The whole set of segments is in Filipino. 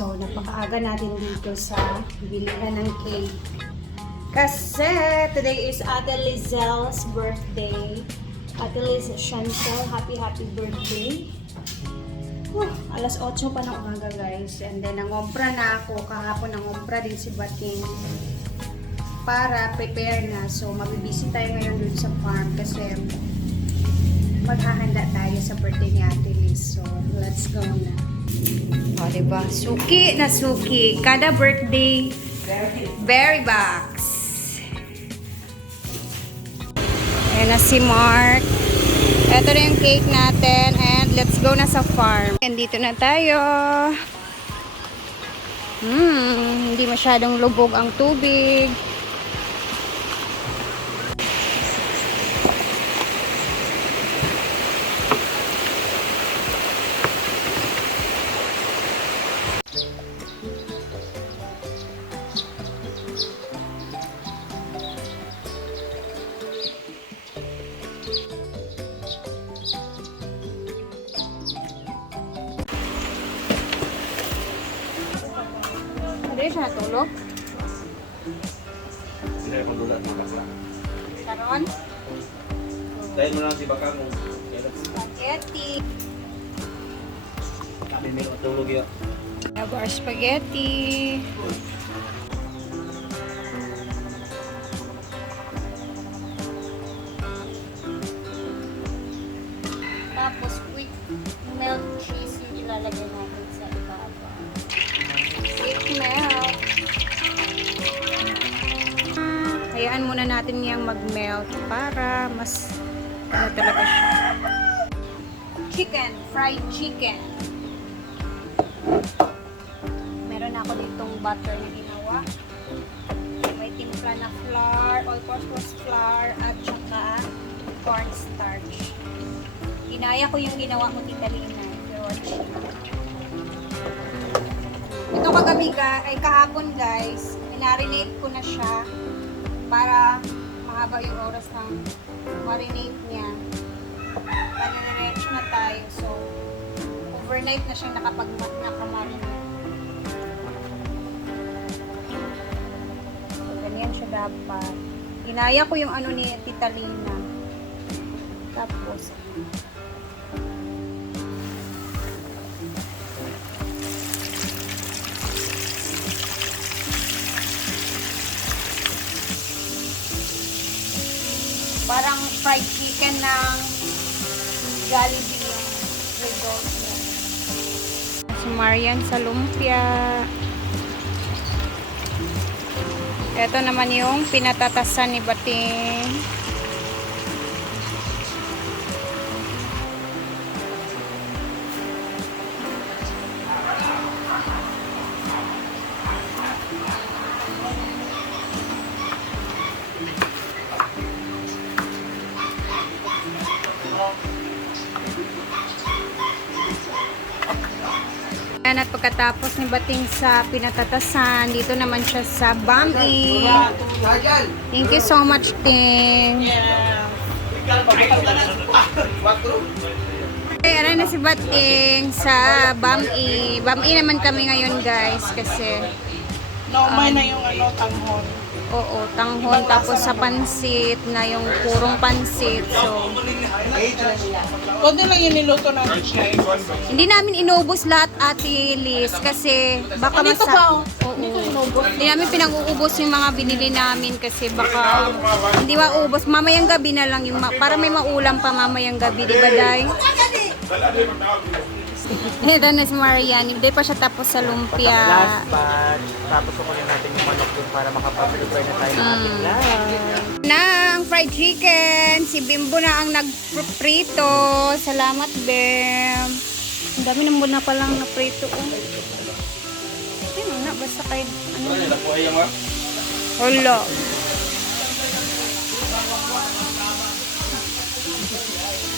So, napakaaga natin dito sa bilihan ng cake. Kasi today is Ate Lizelle's birthday. Ate Liz Chantel, happy birthday. Alas 8 pa ng umaga guys. And then nangompra na ako. Kahapon nangompra din si Bating. Para prepare na. So magbibisi tayo ngayon dun sa farm. Kasi maghahanda tayo sa birthday ni Ate Liz. So let's go na. O diba? Suki na suki. Kada birthday, berry box. Ayan na si Mark. Ito na yung cake natin and let's go na sa farm. And dito na tayo. Hindi masyadong lubog ang tubig. Hindi siya natulog. Hindi ako dulan ng bakla. Karon? Dahil mo lang si Baka mo. Spaghetti. Kami may matulog yun. Have our spaghetti. Tapos quick melt cheese yung ilalagay natin sa ibabaw. Quick melt. Hayaan muna natin yung mag-melt para mas ano talaga siya. Chicken, fried chicken. Meron ako ditong butter na ginawa. May timpla na flour, all-purpose flour, at saka cornstarch. Ginaya ko yung ginawa mo, Tita Lina. Ito kagabi kahapon guys, minarinate ko na siya para mahaba yung oras ng marinate niya. Panireretch na tayo. So, overnight na siyang nakamarinate. So, ganyan siya dapat. Ginaya ko yung ano ni Tita Lina. Tapos, parang fried chicken ng Jollibee yung result niya. Si Marian sa lumpia. Ito naman yung pinatatasan ni Bating. At pagkatapos ni Bating sa pinatatasan, dito naman siya sa Bami. Thank you so much, Ting. Okay, aray na si Bating sa Bami. Bami naman kami ngayon, guys, kasi Naumay na yung tanghon. oo, tanghon, tapos sa pansit na yung purong pansit. So, Kundi lang yung niluto natin. hindi namin inubos lahat, Ate Liz, kasi baka Dito ba? Oo. Dito inubos. Hindi namin pinag-uubos yung mga binili namin kasi baka hindi maubos. Mamayang gabi na lang yung para may maulam pa mamayang gabi, di ba, Day? Ito na si Marian. Hindi pa siya tapos sa lumpia. Last batch. Tapos kukunin natin yung manok dun para makapag-prepare na tayo ng ating lunch. Nang fried chicken. Si Bimbo na ang nagprito. Salamat, Bim. Ang dami ng muna pa lang na prito. Ano na, basta kahit ano. Hala.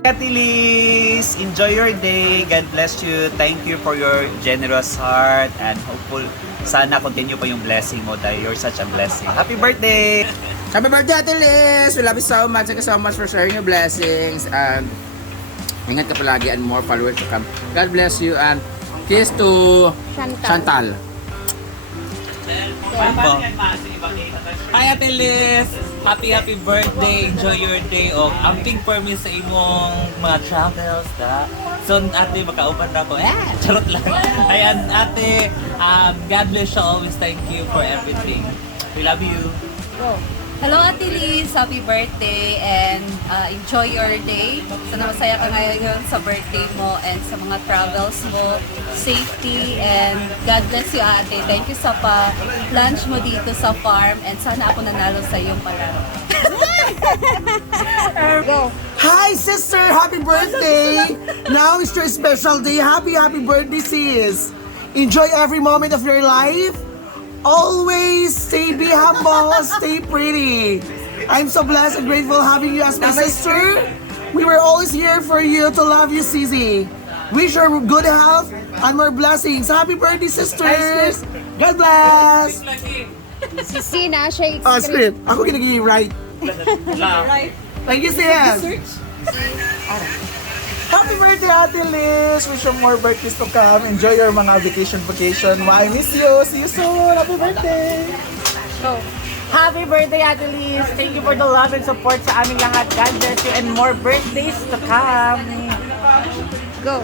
Katilis, enjoy your day. God bless you. Thank you for your generous heart and hopeful sana continue pa yung blessing mo dahil you're such a blessing. Happy birthday! Happy birthday, Ate Liz! We love you so much. Thank you so much for sharing your blessings. And ingat ka palagi and more followers to come. God bless you and Kiss to Chantal. Chantal. Hi Ate Liz! Happy birthday! Enjoy your day of amping permis sa imong mga travels da. So ate makauban na ko. Charot lang. Ayan ate, God bless you always. Thank you for everything. We love you. Hello Ate Liz, happy birthday and enjoy your day. Sana masaya ka ngayon sa birthday mo and sa mga travels mo. Safety and God bless you ate. Thank you sa pa-lunch mo dito sa farm and sana ako nanalo sa iyong palaro. Go. Hi, sister! Happy birthday! Now is your special day. Happy birthday, sis! Enjoy every moment of your life. Always be humble, stay pretty. I'm so blessed and grateful having you as my sister. We were always here for you to love you, Sisi. Wish her good health and more blessings. Happy birthday, sisters! God bless! Si Sina, siya Ah, script. Ako ginagiging right. Thank you, sis. Happy birthday, Ate Liz! Wish you more birthdays to come. Enjoy your mga vacation. I miss you. See you soon. Happy birthday! Go. Happy birthday, Ate Liz! Thank you for the love and support sa aming lahat. God bless you and more birthdays to come. Go.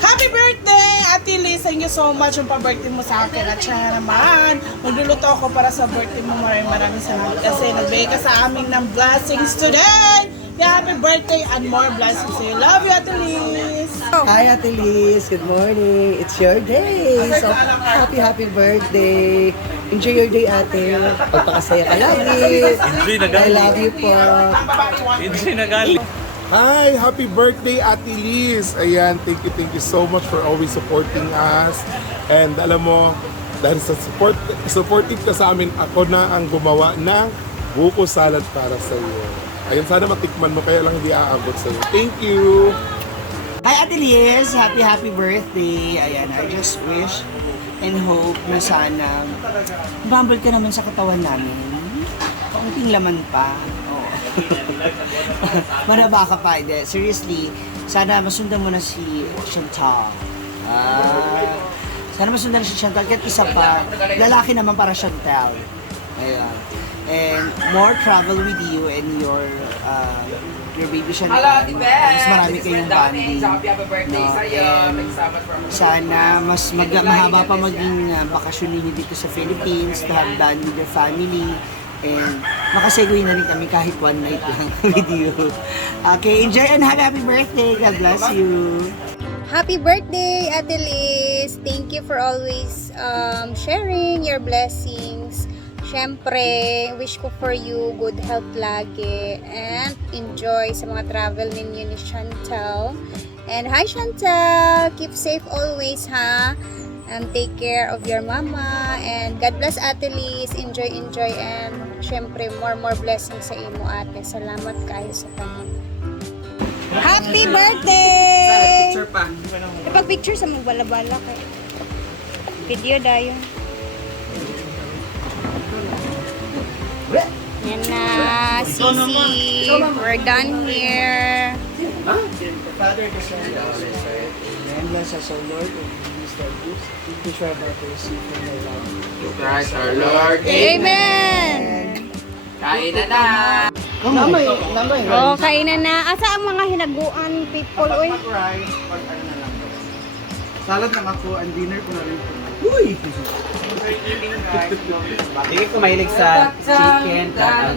Happy birthday, Ate Liz! Thank you so much yung pa-birthday mo sa akin. At siya naman, magluluto ako para sa birthday mo. Maraming salamat kasi nagbigay ka sa amin ng blessings today! Yeah, happy birthday and more blessings to you. Love you, Ate Liz! Hi Ate Liz, good morning. It's your day. So, happy birthday. Enjoy your day, ate. Pagpakasaya ka lagi. I love you po. Hindi nagali. Hi! Happy birthday, Ate Liz! Ayan, thank you so much for always supporting us. And alam mo, dahil sa supportive ka sa amin, ako na ang gumawa ng buko salad para sa iyo. Ayun, sana matikman mo, kaya lang hindi aabot sa iyo. Thank you! Hi, Ate Liz! Happy birthday! Ayan, I just wish and hope na sana bumble ka naman sa katawan namin. Kaunting laman pa. Oo. Maraba ka pa. Hindi. Seriously, sana masundan mo na si Chantal. Sana masundan si Chantal. Kahit isa pa, lalaki naman para Chantal. Ayan. And more travel with you and your baby Chantal. Mas marami kayong bonding. No? And sana mas mahaba pa maging bakasyon ninyo dito sa Philippines to have bond with your family. And makasegue na rin kami kahit one night lang with you. Okay, enjoy and happy birthday. God bless you. Happy birthday, Ate Liz! Thank you for always sharing your blessings. Siyempre, wish ko for you good health lagi and enjoy sa mga travel ninyo ni Chantal. And hi Chantal! Keep safe always ha! And take care of your mama and God bless Ate Liz. Enjoy and siyempre more blessings sa imo ate. Salamat kayo sa tanan. Happy birthday! Picture pa. Ipag-picture sa mga bala-bala kay. Video dayon. Yan na, Sisi. We're done here. Christ our Lord. Amen! Kain na na! Namay. Oh, kainan na. Asa ang mga hinaguan people, oy? Salad lang ako, and dinner ko na rin. Uy! Hindi ko mahilig sa chicken,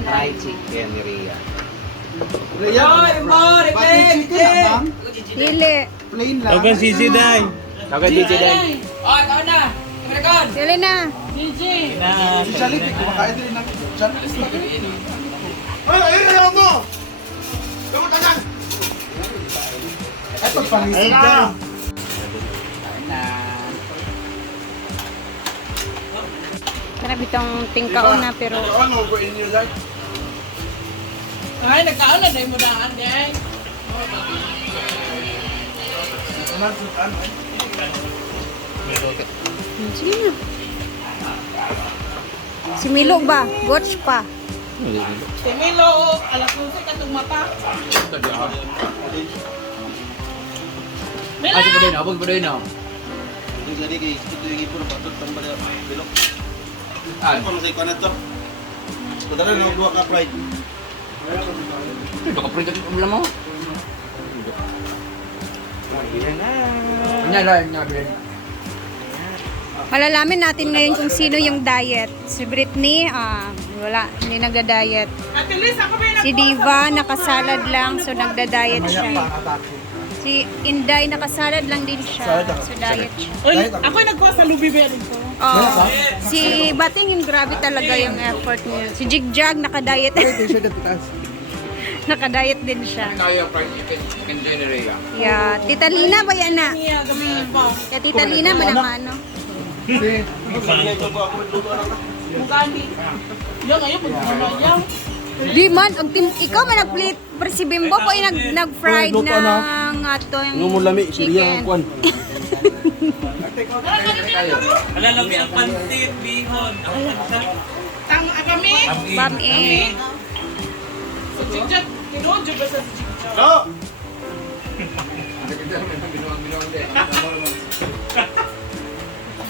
fried chicken ni Rhea. Chicken lang, ma'am? Dili. Plain lang. Huwag kang sisiday. Tawag DJ din. Dili na. Gigi! Si Jollibee, kumakain din ng Jollibee. Ayaw mo! Tama ka Ito, panisig ka. Grabe itong tingkaon na pero Ay, nagkaon na dahil mo daan, guys. sige na. Si Milo ba? Watch pa. Si Milo, alas 11 ka itong mata. Mila! Abog pa doon, no? Baka-print ang ulam mo. Malalaman natin ngayon kung sino yung diet. Si Britney, wala, hindi nagda-diet. Ate Liz, ako ba yung Si Diva, nakasalad lang, so nagda-diet siya. Si Inday, nakasalad lang din siya, so diet siya. Uy, ako yung nagkuha sa Lubibel ko. Oh, si Bating yung grabe talaga yung effort niya. Si Jigjag, naka-diet. Naka-diet din siya. Kaya fried chicken generate. Yeah, Tita Lina ba yan na? Niya, gabi pa. Kaya Tita Lina, ano? Mugani. Yung ngayon, pag yung Di man, ikaw man nag-plate. Pero si Bimbo po yung nag-fried ng ato yung chicken. Alalami ang pansit, bihon. Ang ganda. kami. Bami. Si Jigjag, kinujo ba sa si Jigjag?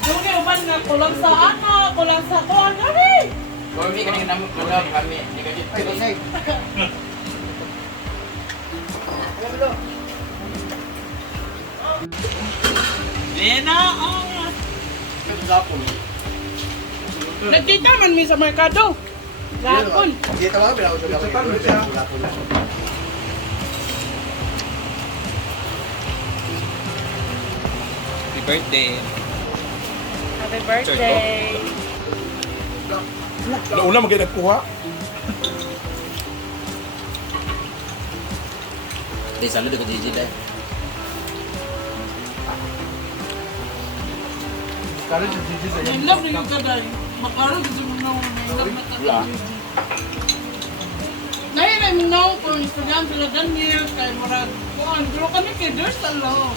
Yung uban nga, kulang sa ano, kulang sa kulang kami. Kami kanina namin kulang kami. Lena, Nagkita man mi sa merkado. Gapon. Kita mo, pinakausap ako. happy birthday. Happy birthday. Nauna magiging nagkuha. Di sana di ko DJ dahil. Yung love ni Kaday. Makaro gusto mo na yung love na Kaday. Ngayon, I'm now kung Instagram sila Daniel, kay Marag. Pero kami kay Ders, Allah.